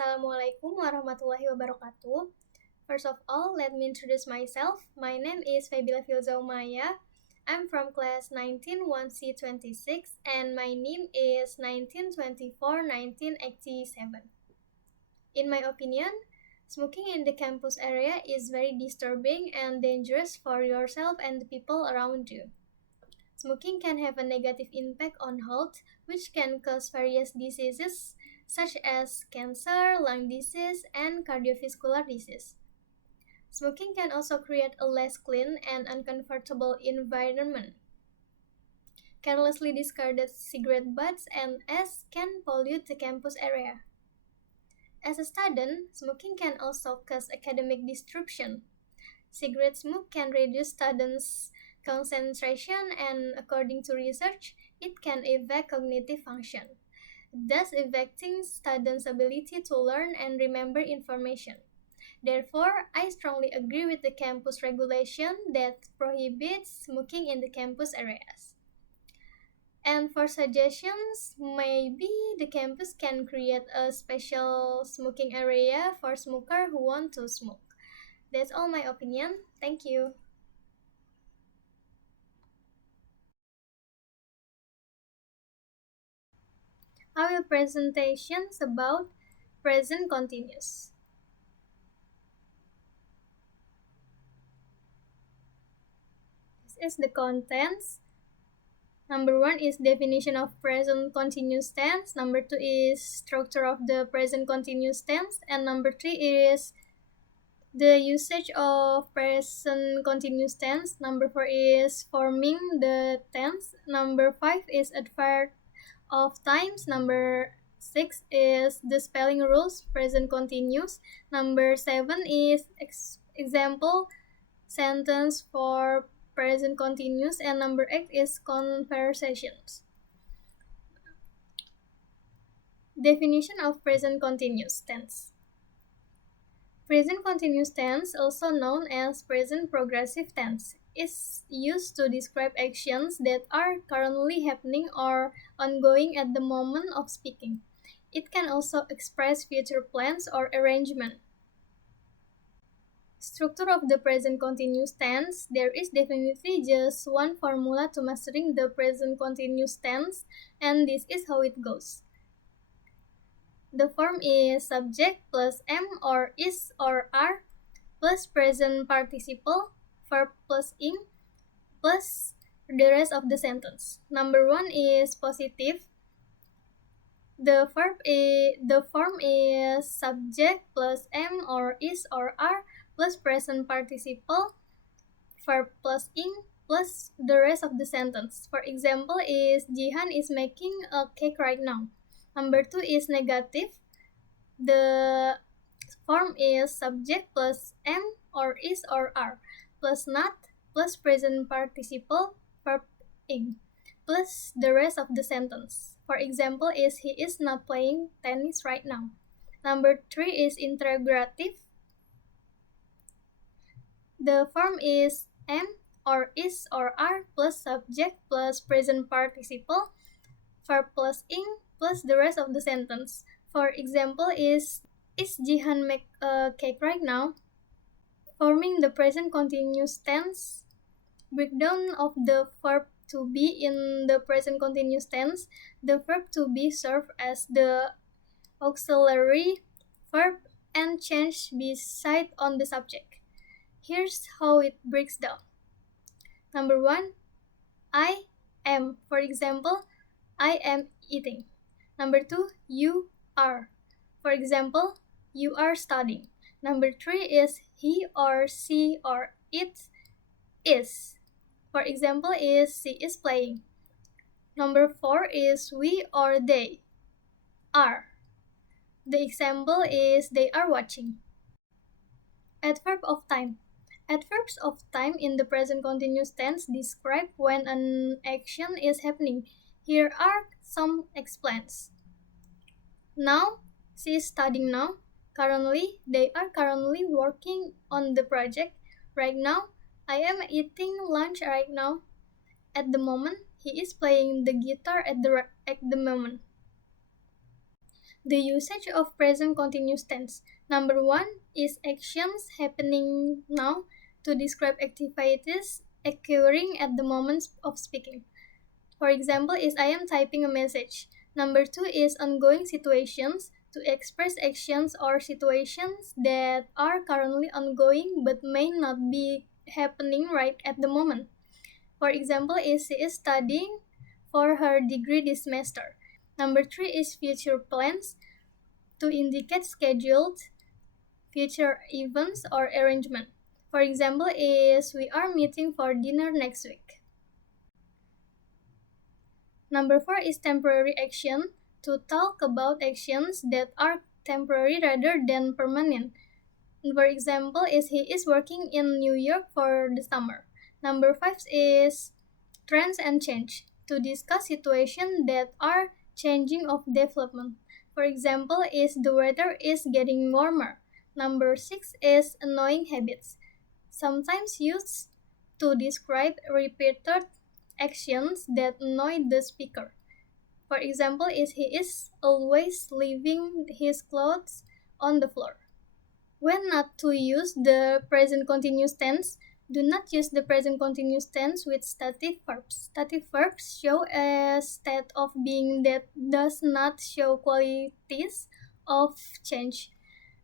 Assalamualaikum warahmatullahi wabarakatuh. First of all, let me introduce myself. My name is Filza Umaya. I'm from class 191C26 and my name is 1924-1987. In my opinion, smoking in the campus area is very disturbing and dangerous for yourself and the people around you. Smoking can have a negative impact on health, which can cause various diseases such as cancer, lung disease, and cardiovascular disease. Smoking can also create a less clean and uncomfortable environment. Carelessly discarded cigarette butts and ashes can pollute the campus area. As a student, smoking can also cause academic disruption. Cigarette smoke can reduce students' concentration and, according to research, it can affect cognitive function, thus affecting students' ability to learn and remember information. Therefore, I strongly agree with the campus regulation that prohibits smoking in the campus areas. And for suggestions, maybe the campus can create a special smoking area for smokers who want to smoke. That's all my opinion. Thank you. I will presentations about present continuous. This is the contents. Number 1 is definition of present continuous tense. Number 2 is structure of the present continuous tense. And number 3 is the usage of present continuous tense. Number 4 is forming the tense. Number 5 is adverb of times. Number 6 is the spelling rules, present continuous. Number 7 is example sentence for present continuous. And number 8 is conversations. Definition of present continuous tense. Present continuous tense, also known as present progressive tense, is used to describe actions that are currently happening or ongoing at the moment of speaking. It can also express future plans or arrangement. Structure of the present continuous tense. There is definitely just one formula to mastering the present continuous tense, and this is how it goes. The form is subject plus am or is or are plus present participle, verb plus ing, plus the rest of the sentence. Number 1 is positive. The form is subject plus am or is or are plus present participle, verb plus ing, plus the rest of the sentence. For example, is Jihan is making a cake right now. Number 2 is negative. The form is subject plus am or is or are plus not plus present participle, verb ing, plus the rest of the sentence. For example, is he is not playing tennis right now. Number 3 is interrogative. The form is am or is or are plus subject plus present participle, verb plus ing, plus the rest of the sentence. For example, is Jihan make a cake right now? Forming the present continuous tense. Breakdown of the verb to be in the present continuous tense. The verb to be serves as the auxiliary verb and change beside on the subject. Here's how it breaks down. Number 1, I am. For example, I am eating. Number 2, you are. For example, you are studying. Number 3 is he or she or it is. For example, is she is playing. Number 4 is we or they are. The example is they are watching. Adverb of time. Adverbs of time in the present continuous tense describe when an action is happening. Here are some explains. Now, she is studying now. Currently, they are currently working on the project. Right now, I am eating lunch right now. At the moment, he is playing the guitar at the moment. The usage of present continuous tense. Number one is actions happening now to describe activities occurring at the moment of speaking. For example, is I am typing a message. Number two is ongoing situations to express actions or situations that are currently ongoing but may not be happening right at the moment. For example, is she is studying for her degree this semester. Number three is future plans to indicate scheduled future events or arrangement. For example, is we are meeting for dinner next week. Number four is temporary action to talk about actions that are temporary rather than permanent. For example, is he is working in New York for the summer. Number five is trends and change to discuss situations that are changing of development. For example, is the weather is getting warmer. Number six is annoying habits, sometimes used to describe repeated actions that annoy the speaker. For example, is he is always leaving his clothes on the floor. When not to use the present continuous tense, do not use the present continuous tense with stative verbs. Stative verbs show a state of being that does not show qualities of change.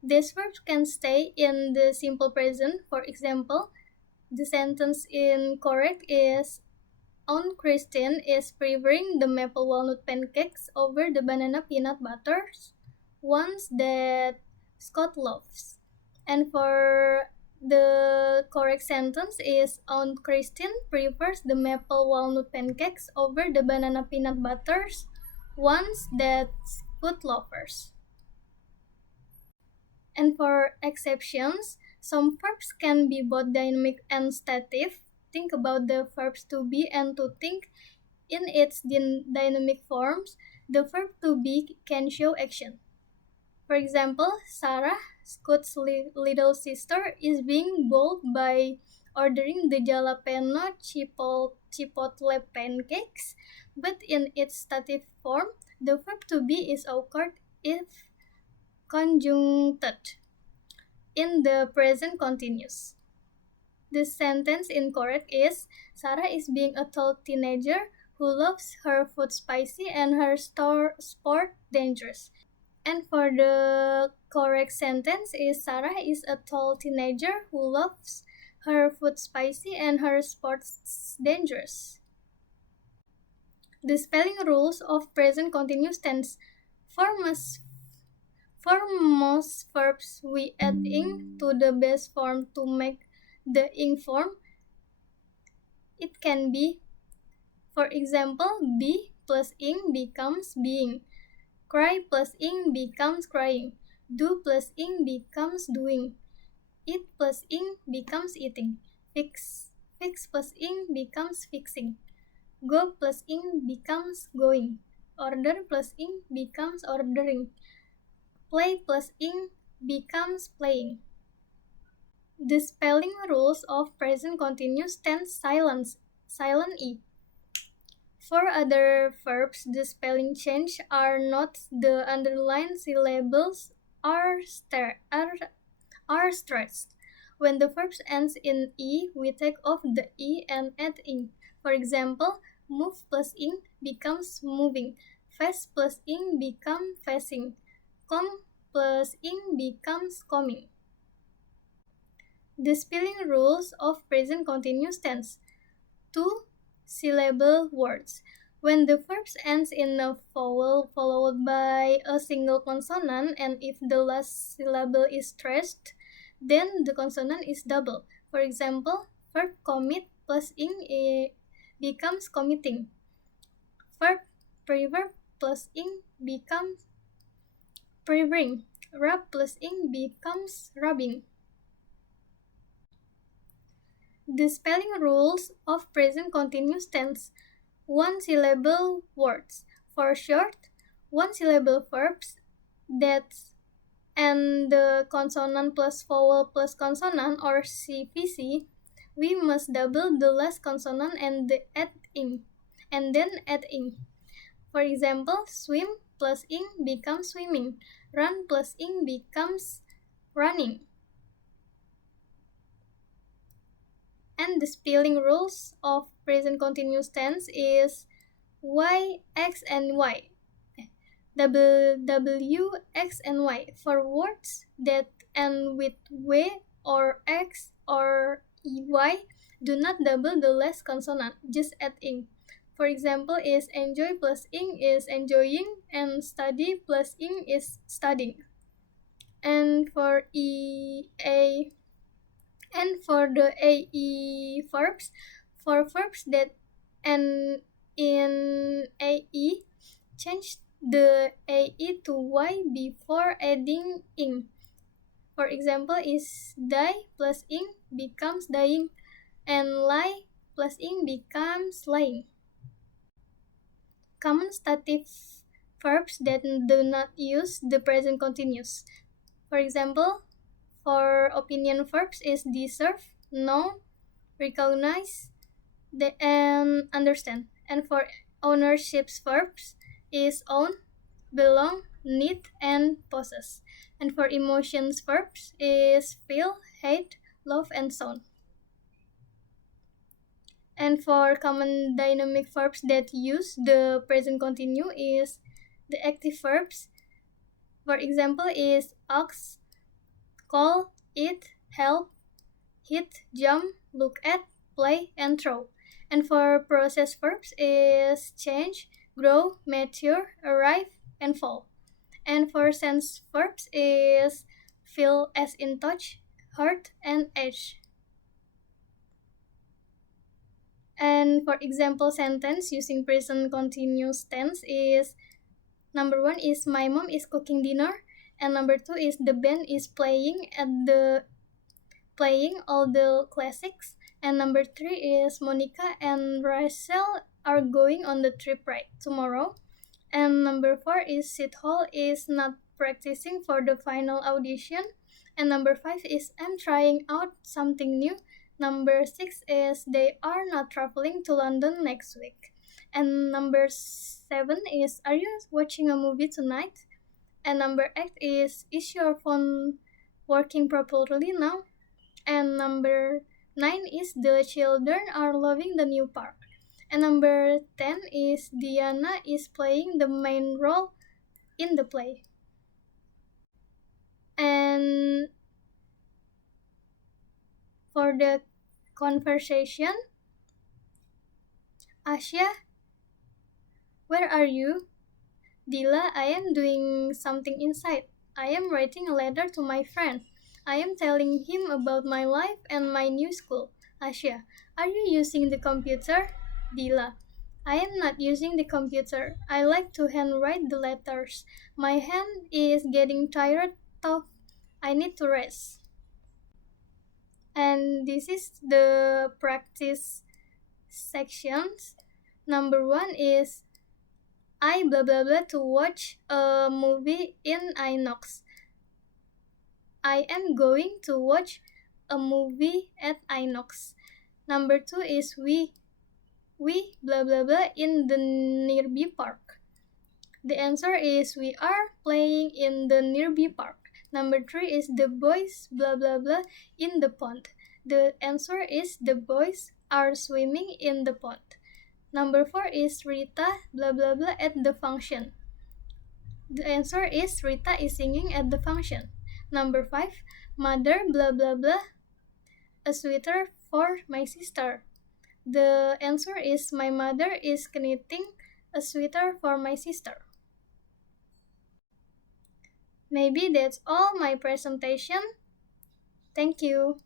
These verbs can stay in the simple present. For example, the sentence incorrect is Aunt Christine is preferring the maple walnut pancakes over the banana peanut butters ones that Scott loves. And for the correct sentence is Aunt Christine prefers the maple walnut pancakes over the banana peanut butters ones that Scott lovers. And for exceptions, some verbs can be both dynamic and stative. Think about the verbs to be and to think. In its dynamic forms, the verb to be can show action. For example, Sarah, Scott's little sister, is being bold by ordering the jalapeno chipotle pancakes, but in its stative form, the verb to be is occurred if conjuncted in the present continuous. The sentence incorrect is Sarah is being a tall teenager who loves her food spicy and her sport dangerous. And for the correct sentence is Sarah is a tall teenager who loves her food spicy and her sports dangerous. The spelling rules of present continuous tense. For most verbs, we add ing to the base form to make the ing form. It can be, for example, be plus ing becomes being. Cry plus ing becomes crying. Do plus ing becomes doing. Eat plus ing becomes eating. Fix plus ing becomes fixing. Go plus ing becomes going. Order plus ing becomes ordering. Play plus ing becomes playing. The spelling rules of present continuous tense silent E. For other verbs, the spelling change are not the underlined syllables are stressed. When the verb ends in E, we take off the E and add ing. For example, move plus ing becomes moving. Face plus ing becomes facing. Come plus ing becomes coming. The spelling rules of present continuous tense. 2-syllable words. When the verb ends in a vowel followed by a single consonant, and if the last syllable is stressed, then the consonant is double. For example, verb commit plus ing becomes committing. Verb preverb plus ing becomes prevering. Rub plus ing becomes rubbing. The spelling rules of present continuous tense. 1-syllable words. For short, 1-syllable verbs that and the consonant plus vowel plus consonant or CVC, we must double the last consonant and then add ing. For example, swim plus ing becomes swimming. Run plus ing becomes running. And the spelling rules of present continuous tense is y, x, and y. W, X, and Y. For words that end with W or X or Y, do not double the last consonant, just add ing. For example, is enjoy plus ing is enjoying, and study plus ing is studying. And for the AE verbs, for verbs that end in AE, change the AE to Y before adding ing. For example, is die plus ing becomes dying, and lie plus ing becomes lying. Common stative verbs that do not use the present continuous. For example, for opinion verbs is deserve, know, recognize, and understand. And for ownership verbs is own, belong, need, and possess. And for emotions verbs is feel, hate, love, and so on. And for common dynamic verbs that use the present continue is the active verbs. For example is ask, call, eat, help, hit, jump, look at, play, and throw. And for process verbs is change, grow, mature, arrive, and fall. And for sense verbs is feel as in touch, hurt, and edge. And for example sentence using present continuous tense is number 1 is my mom is cooking dinner, and number 2 is the band is playing all the classics, and number 3 is Monica and Rachel are going on the trip right tomorrow, and number 4 is Sid Hall is not practicing for the final audition, and number 5 is I'm trying out something new. Number 6 is they are not traveling to London next week. And number 7 is are you watching a movie tonight? And number 8 is your phone working properly now? And number 9 is the children are loving the new park. And number 10 is Diana is playing the main role in the play. And for the conversation, Asya, where are you? Dila, I am doing something inside. I am writing a letter to my friend. I am telling him about my life and my new school. Asya, are you using the computer? Dila, I am not using the computer. I like to handwrite the letters. My hand is getting tired, tough. I need to rest. And this is the practice sections. Number 1 is I blah blah blah to watch a movie in INOX. I am going to watch a movie at INOX. Number 2 is we blah blah blah in the nearby park. The answer is we are playing in the nearby park. Number 3 is the boys blah blah blah in the pond. The answer is the boys are swimming in the pond. Number 4 is Rita blah blah blah at the function. The answer is Rita is singing at the function. Number 5, mother blah blah blah a sweater for my sister. The answer is my mother is knitting a sweater for my sister. Maybe that's all my presentation. Thank you.